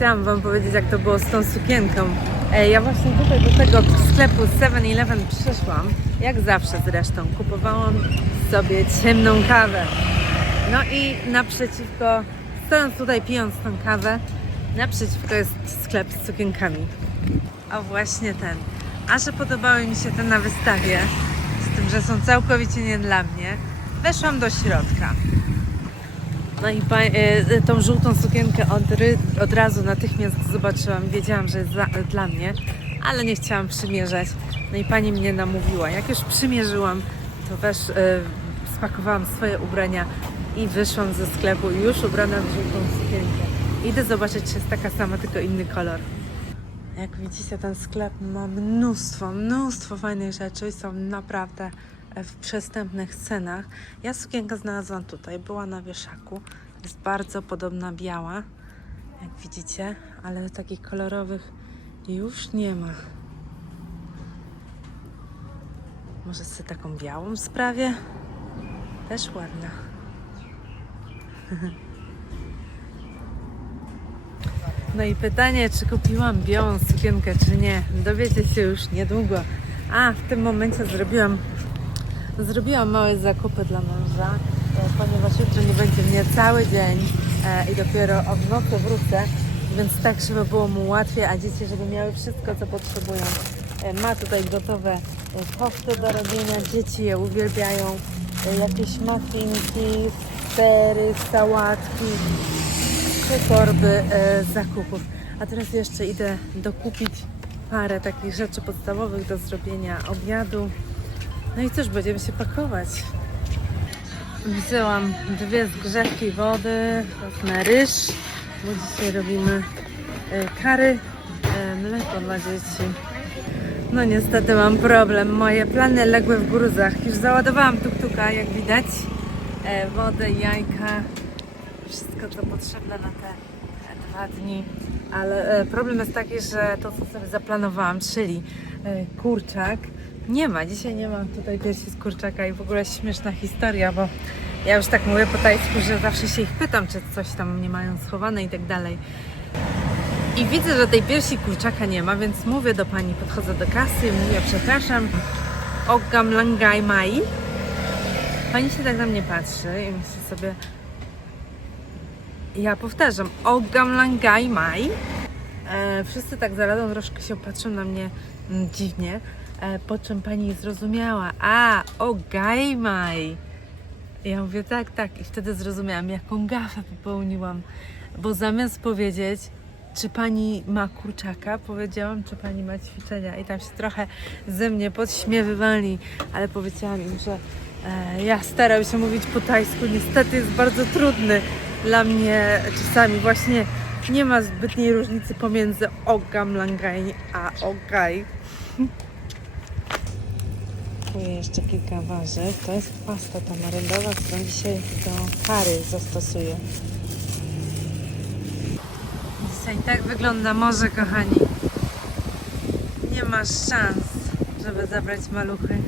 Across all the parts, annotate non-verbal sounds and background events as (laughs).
chciałam Wam powiedzieć, jak to było z tą sukienką. Ja właśnie tutaj do tego sklepu 7-Eleven przyszłam, jak zawsze zresztą. Kupowałam sobie ciemną kawę. No i naprzeciwko, stojąc tutaj pijąc tą kawę, naprzeciwko jest sklep z sukienkami. A właśnie ten. A że podobały mi się te na wystawie, z tym, że są całkowicie nie dla mnie, weszłam do środka. No i pa, e, tą żółtą sukienkę od, od razu natychmiast zobaczyłam. Wiedziałam, że jest za, dla mnie, ale nie chciałam przymierzać. No i pani mnie namówiła. Jak już przymierzyłam, to wesz, e, spakowałam swoje ubrania i wyszłam ze sklepu już ubrana w żółtą sukienkę. Idę zobaczyć, czy jest taka sama, tylko inny kolor. Jak widzicie, ten sklep ma mnóstwo, mnóstwo fajnych rzeczy i są naprawdę e, w przystępnych cenach. Ja sukienkę znalazłam tutaj, była na wieszaku. Jest bardzo podobna biała, jak widzicie, ale takich kolorowych już nie ma. Może sobie taką białą sprawię? Też ładna. (laughs) No i pytanie, czy kupiłam białą sukienkę, czy nie, dowiecie się już niedługo. A, w tym momencie zrobiłam, zrobiłam małe zakupy dla męża, e, ponieważ jutro nie będzie mnie cały dzień e, i dopiero o nocy wrócę, więc tak, żeby było mu łatwiej, a dzieci, żeby miały wszystko, co potrzebują. E, ma tutaj gotowe kofty do robienia, dzieci je uwielbiają, jakieś muffinki, sery, sałatki, trzy torby zakupów. A teraz jeszcze idę dokupić parę takich rzeczy podstawowych do zrobienia obiadu. No i cóż, będziemy się pakować. Wzięłam dwie zgrzewki wody na ryż, bo dzisiaj robimy e, kary, e, mleko dla dzieci. No niestety mam problem. Moje plany legły w gruzach. Już załadowałam tuktuka, jak widać. E, wodę, jajka, wszystko co potrzebne na te dwa dni. Ale problem jest taki, że to co sobie zaplanowałam, czyli kurczak, nie ma. Dzisiaj nie mam tutaj piersi z kurczaka i w ogóle śmieszna historia, bo ja już tak mówię po tajsku, że zawsze się ich pytam, czy coś tam nie mają schowane i tak dalej. I widzę, że tej piersi kurczaka nie ma, więc mówię do pani, podchodzę do kasy i mówię, przepraszam, ogam langai mai. Pani się tak na mnie patrzy i myśli sobie, ja powtarzam, ogam langai mai. E, wszyscy tak zarazem troszkę się patrzą na mnie mm, dziwnie, po czym pani zrozumiała, a, ogaj mai. Ja mówię, tak, tak. I wtedy zrozumiałam, jaką gafę popełniłam. Bo zamiast powiedzieć, czy pani ma kurczaka, powiedziałam, czy pani ma ćwiczenia. I tam się trochę ze mnie podśmiewywali, ale powiedziałam im, że e, ja staram się mówić po tajsku. Niestety jest bardzo trudny dla mnie czasami. Właśnie nie ma zbytniej różnicy pomiędzy ogam langai a ogaj. (laughs) Kupuję jeszcze kilka warzyw. To jest pasta tamaryndowa, którą dzisiaj do kary zastosuję. Dzisiaj tak wygląda morze, kochani. Nie ma szans, żeby zabrać maluchy.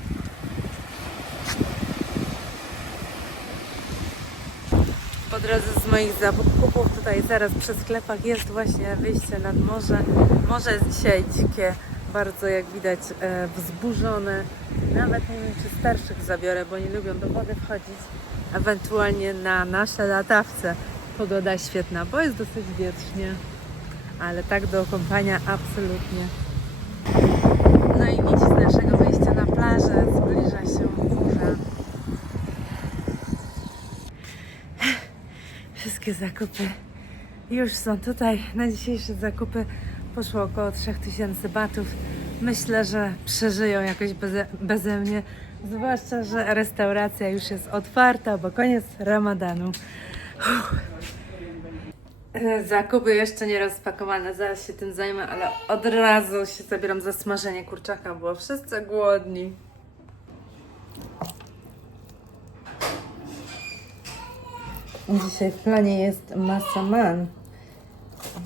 Po drodze z moich zakupów tutaj zaraz przy sklepach jest właśnie wyjście nad morze. Morze jest dzisiaj dzikie, bardzo jak widać e, wzburzone. Nawet nie wiem, czy starszych zabiorę, bo nie lubią do wody wchodzić. Ewentualnie na nasze latawce. Pogoda świetna, bo jest dosyć wietrznie. Ale tak do kąpania absolutnie. No i nic z naszego wyjścia na plażę. Zbliża się burza. Wszystkie zakupy już są tutaj. Na dzisiejsze zakupy poszło około 3000 batów. Myślę, że przeżyją jakoś beze, beze mnie. Zwłaszcza, że restauracja już jest otwarta, bo koniec ramadanu. Uff. Zakupy jeszcze nie rozpakowane, zaraz się tym zajmę, ale od razu się zabieram za smażenie kurczaka, bo wszyscy głodni. Dzisiaj w planie jest masaman.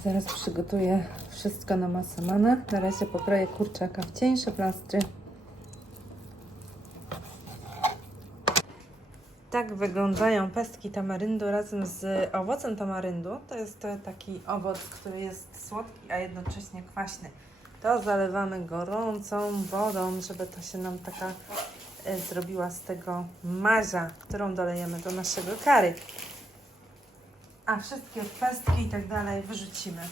Zaraz przygotuję wszystko na masamana. Na razie pokroję kurczaka w cieńsze plastry. Tak wyglądają pestki tamaryndu razem z owocem tamaryndu. To jest taki owoc, który jest słodki, a jednocześnie kwaśny. To zalewamy gorącą wodą, żeby to się nam taka e, zrobiła z tego mazia, którą dolejemy do naszego kary. A wszystkie pestki i tak dalej wyrzucimy.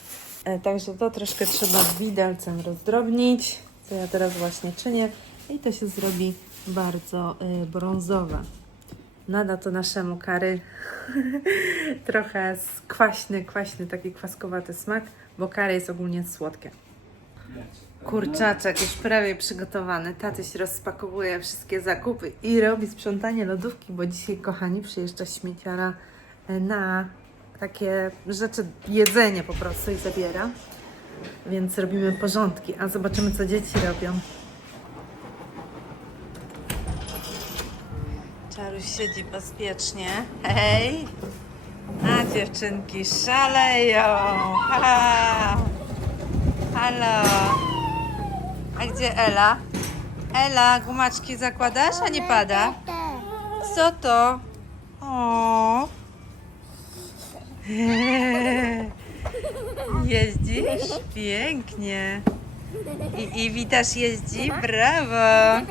E, Także to troszkę trzeba widelcem rozdrobnić, co ja teraz właśnie czynię. I to się zrobi bardzo y, brązowe. Nada to naszemu kary (laughs) trochę kwaśny, kwaśny, taki kwaskowaty smak, bo kary jest ogólnie słodkie. Kurczaczek już prawie przygotowany. Tatyś rozpakowuje wszystkie zakupy i robi sprzątanie lodówki, bo dzisiaj, kochani, przyjeżdża śmieciara e, na takie rzeczy, jedzenie po prostu i zabiera. Więc robimy porządki, a zobaczymy, co dzieci robią. Czaruś siedzi bezpiecznie. Hej! A dziewczynki szaleją! Ha! Halo! A gdzie Ela? Ela, gumaczki zakładasz, a nie pada? Co to? O! (laughs) Jeździsz? Pięknie. I, I witasz jeździ? Brawo!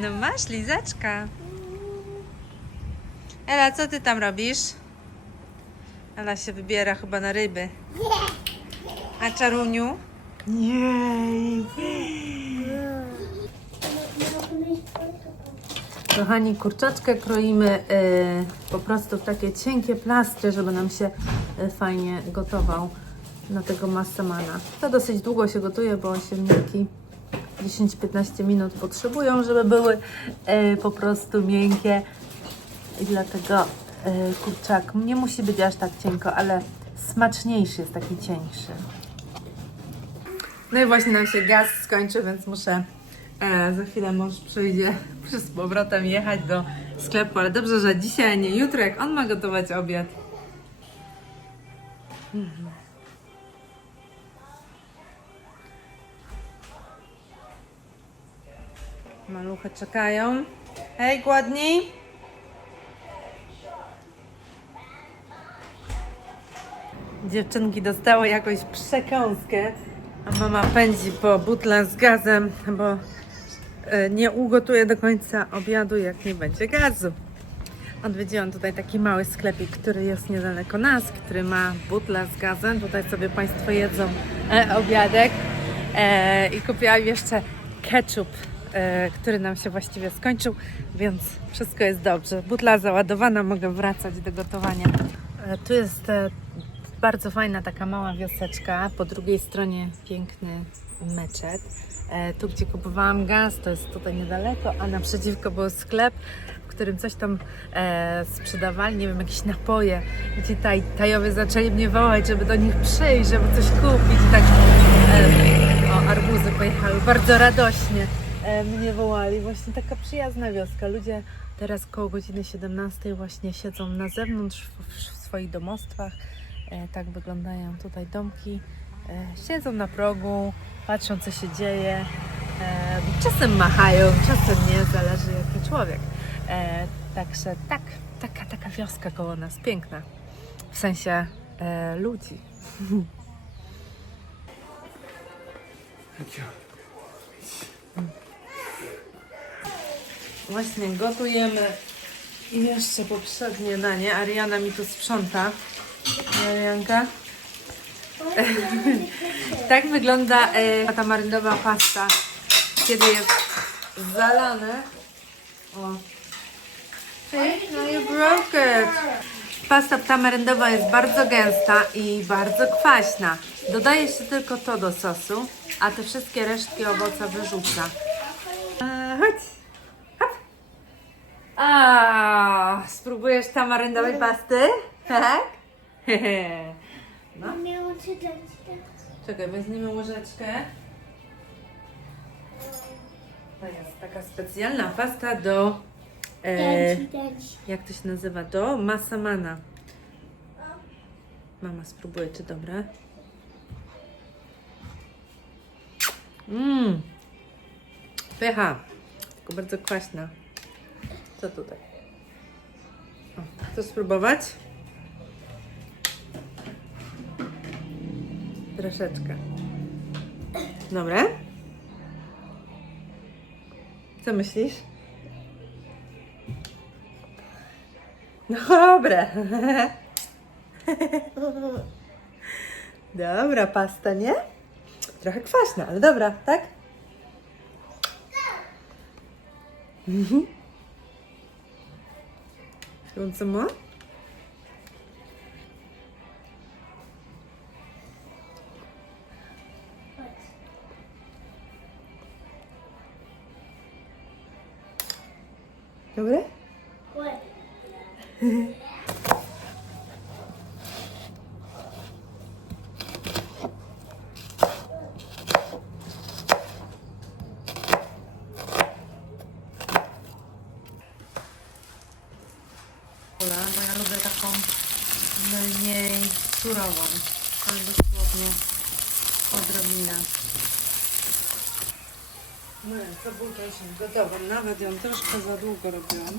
No masz lizaczka. Ela, co ty tam robisz? Ela się wybiera chyba na ryby. A czaruniu? Jej. Kochani, kurczaczkę kroimy y, po prostu w takie cienkie plastry, żeby nam się y, fajnie gotował na tego massamana. To dosyć długo się gotuje, bo osiemniki 10-15 minut potrzebują, żeby były y, po prostu miękkie i dlatego kurczak nie musi być aż tak cienko, ale smaczniejszy jest taki cieńszy. No i właśnie nam się gaz skończy, więc muszę e, za chwilę mąż przyjdzie (laughs) z powrotem jechać do sklepu, ale dobrze, że dzisiaj, nie jutro, jak on ma gotować obiad. Mhm. Maluchy czekają. Hej, głodni? Dziewczynki dostały jakąś przekąskę, a mama pędzi po butle z gazem, bo nie ugotuje do końca obiadu, jak nie będzie gazu. Odwiedziłam tutaj taki mały sklepik, który jest niedaleko nas, który ma butle z gazem. Tutaj sobie Państwo jedzą e, obiadek. E, I kupiłam jeszcze ketchup, e, który nam się właściwie skończył, więc wszystko jest dobrze. Butla załadowana, mogę wracać do gotowania. E, tu jest e, bardzo fajna taka mała wioseczka. Po drugiej stronie piękny meczet. E, tu, gdzie kupowałam gaz, to jest tutaj niedaleko, a naprzeciwko był sklep, w którym coś tam e, sprzedawali, nie wiem, jakieś napoje. Gdzie taj, tajowie zaczęli mnie wołać, żeby do nich przyjść, żeby coś kupić. Tak e, o, arbuzy pojechały bardzo radośnie. E, mnie wołali. Właśnie taka przyjazna wioska. Ludzie teraz koło godziny 17 właśnie siedzą na zewnątrz w, w swoich domostwach. E, tak wyglądają tutaj domki. E, siedzą na progu, patrzą co się dzieje. E, czasem machają, czasem nie, zależy jaki człowiek. Także tak, taka, taka wioska koło nas, piękna. W sensie ludzi. (laughs) Właśnie gotujemy jeszcze poprzednie danie. Ariana mi tu sprząta. Arianka. (laughs) tak wygląda e, tamaryndowa pasta, kiedy jest zalane. O. Hey, no you broke it. Pasta tamaryndowa jest bardzo gęsta i bardzo kwaśna. Dodaje się tylko to do sosu, a te wszystkie resztki owoca wyrzuca. E, chodź. Chodź. A, spróbujesz tamaryndowej pasty? Tak? No. Ci dać Czekaj, weźmiemy łyżeczkę. To jest taka specjalna pasta do. E, jak to się nazywa? Do masamana. Mama spróbuje, czy dobre. Mmm. Pycha. Tylko bardzo kwaśna. Co tutaj? Chcesz spróbować? Troszeczkę. Dobre? Co myślisz? No dobre. Dobra pasta, nie? Trochę kwaśna, ale dobra, tak? Mhm. You want mniej surową. Ale dosłownie odrobinę. No cebulka już jest gotowa. Nawet ją troszkę za długo robiłam.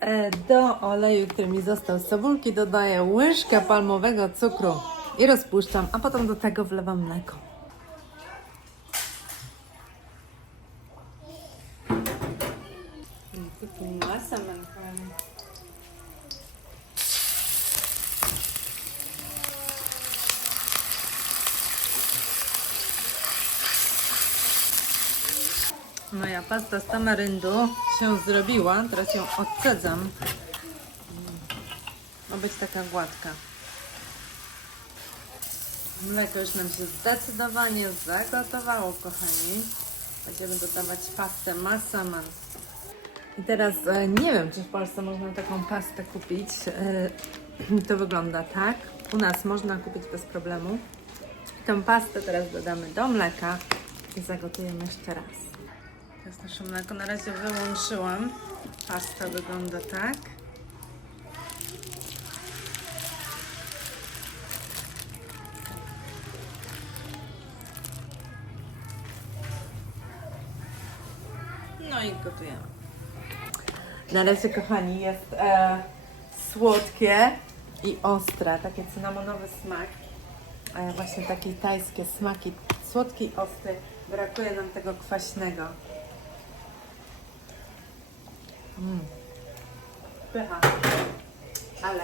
E, Do oleju, który mi został z cebulki, dodaję łyżkę palmowego cukru i rozpuszczam, a potem do tego wlewam mleko. Masa manchmal. Moja pasta z tamaryndu się zrobiła, teraz ją odcedzam. Ma być taka gładka. Mleko już nam się zdecydowanie zagotowało, kochani. Będziemy dodawać pastę masaman. I teraz e, nie wiem, czy w Polsce można taką pastę kupić. E, (clears throat) to wygląda tak. U nas można kupić bez problemu. Tą pastę teraz dodamy do mleka i zagotujemy jeszcze raz. Jest nasze mleko. Na razie wyłączyłam. Pasta wygląda tak. Na razie, kochani, jest e, słodkie i ostre, takie cynamonowy smak. E, właśnie takie tajskie smaki, słodki i ostry. Brakuje nam tego kwaśnego. Mm. Pycha. Ale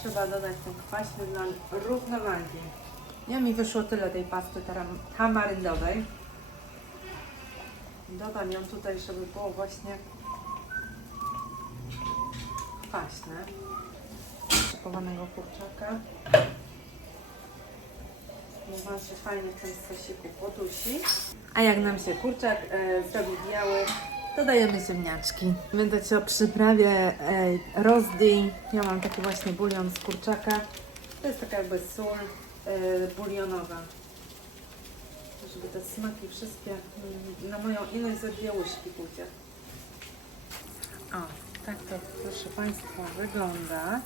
trzeba dodać ten kwaśny dla równowagi. Ja mi wyszło tyle tej pasty tamaryndowej. Dodam ją tutaj, żeby było właśnie kwaśne. Szykowanego kurczaka. Wam się fajnie tym sosiku podusi. A jak nam się kurczak e, zrobi biały, dodajemy ziemniaczki. Pamiętajcie o przyprawie e. Ja mam taki właśnie bulion z kurczaka. To jest taka jakby sól e, bulionowa żeby te smaki wszystkie na moją ilość łyżki pójdzie. O, tak to proszę Państwa wygląda.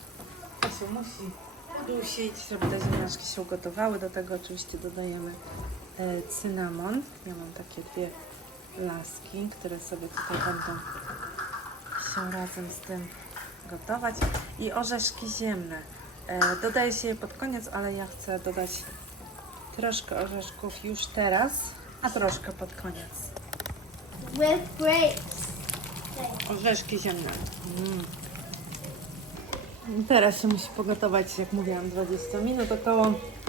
To się musi udusić, żeby te ziemniaczki się ugotowały. Do tego oczywiście dodajemy e, cynamon. Ja mam takie dwie laski, które sobie tutaj będą się razem z tym gotować. I orzeszki ziemne. E, dodaje się je pod koniec, ale ja chcę dodać troszkę orzeszków już teraz, a troszkę pod koniec. With grapes. Orzeszki ziemne. Mm. Teraz się musi pogotować, jak mówiłam, 20 minut około.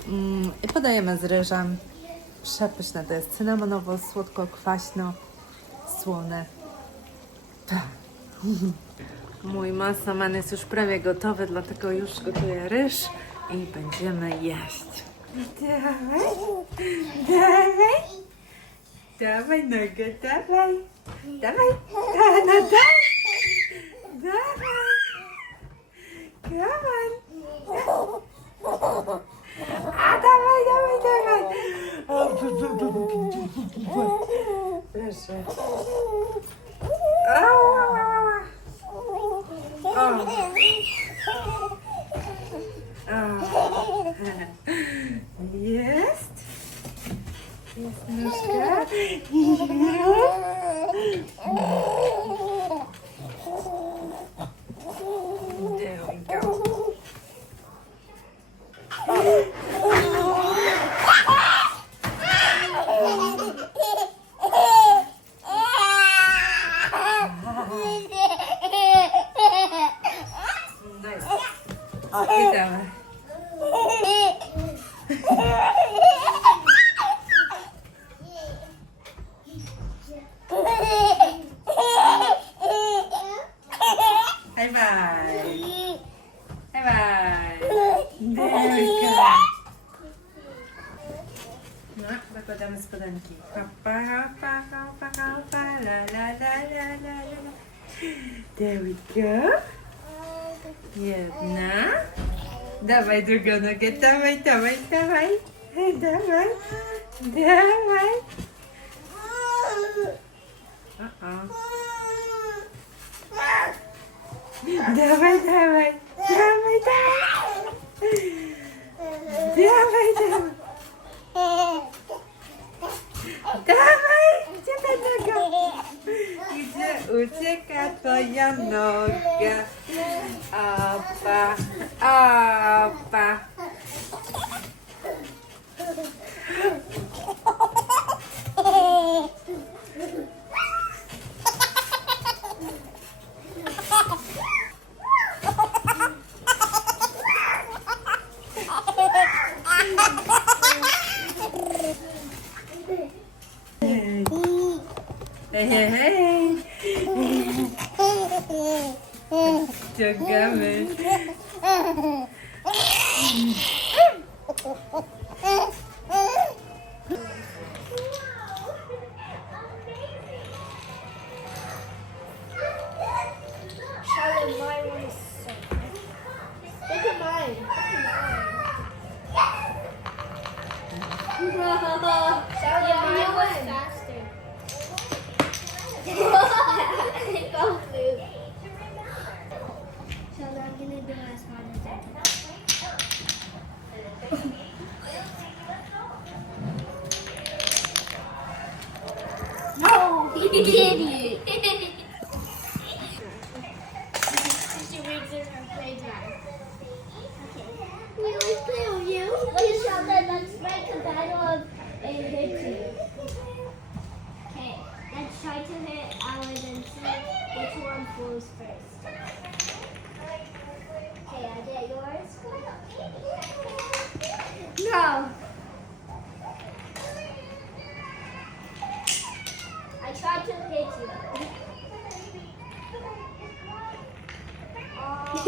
Mm, I podajemy z ryżem. Przepyszne to jest cynamonowo, słodko, kwaśno, słone. Tak. (laughs) Mój masaman jest już prawie gotowy, dlatego już gotuję ryż i będziemy jeść. Dawaj, dawaj, Давай, нога, давай. Давай. Да, да, да. Давай. Давай. А давай, давай, давай. Есть. 안녕하세요. There we go. Jedna. Dawaj drugą nogę, dawaj, dawaj, dawaj. Dawaj, dawaj. Uh-oh. Dawaj, dawaj, dawaj, dawaj. Dawaj, dawaj. Dawaj, gdzie ta noga? Gdzie ucieka twoja noga? Opa, opa.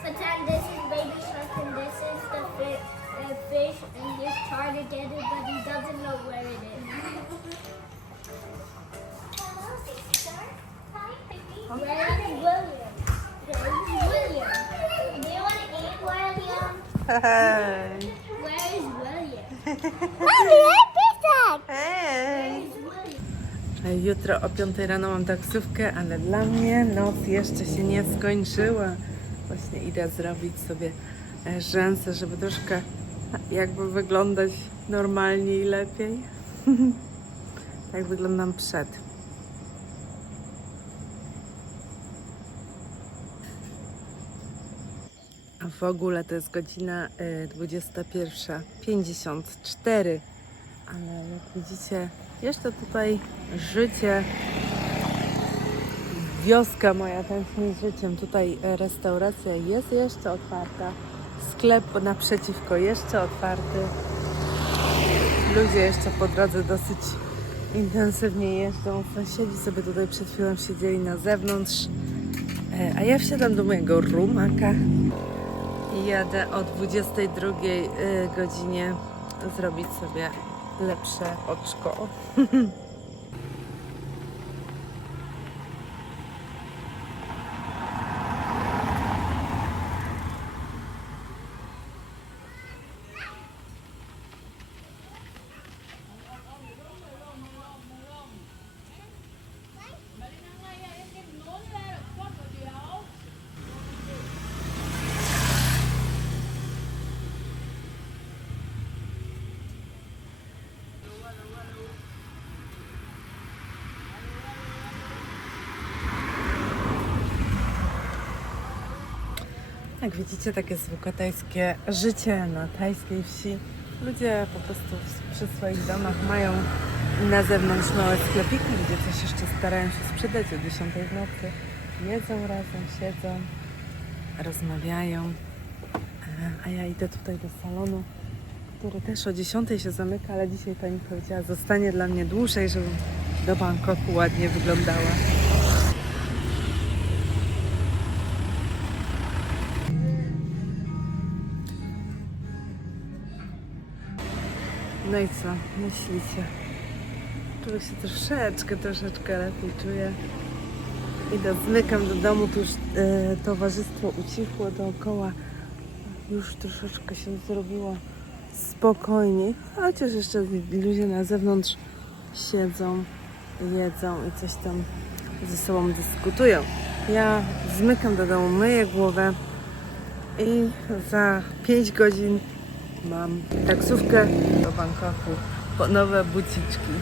pretend this is baby shark and this is the fish, uh, fish and he's trying to get it, but he doesn't know where it is. Where is William? Where is William? Do you want to eat William? (laughs) Jutro o 5 rano mam taksówkę, ale dla mnie noc jeszcze się nie skończyła. Właśnie idę zrobić sobie e, rzęsy, żeby troszkę jakby wyglądać normalnie i lepiej. (laughs) tak wyglądam przed. A w ogóle to jest godzina y, 21.54. Ale jak widzicie, jeszcze tutaj życie, wioska moja tęskni życiem. Tutaj e, restauracja jest jeszcze otwarta, sklep naprzeciwko jeszcze otwarty. ludzie jeszcze po drodze dosyć intensywnie jeżdżą. Sąsiedzi sobie tutaj przed chwilą siedzieli na zewnątrz, E, a ja wsiadam do mojego rumaka i jadę o 22 y, godzinie zrobić sobie lepsze oczko. (laughs) Jak widzicie, takie zwykłe tajskie życie na tajskiej wsi. Ludzie po prostu przy swoich domach mają na zewnątrz małe sklepiki, gdzie coś jeszcze starają się sprzedać o 10 w nocy. Jedzą razem, siedzą, rozmawiają. E, A ja idę tutaj do salonu, który też o 10 się zamyka, ale dzisiaj pani powiedziała, zostanie dla mnie dłużej, żebym do Bangkoku ładnie wyglądała. No i co? Myślicie? Człowiek się troszeczkę, troszeczkę lepiej czuje. Idę, zmykam do domu, tu już e, towarzystwo ucichło dookoła. Już troszeczkę się zrobiło spokojniej, chociaż jeszcze ludzie na zewnątrz siedzą, jedzą i coś tam ze sobą dyskutują. Ja zmykam do domu, myję głowę i za 5 godzin mam taksówkę do Bangkoku po nowe buciczki.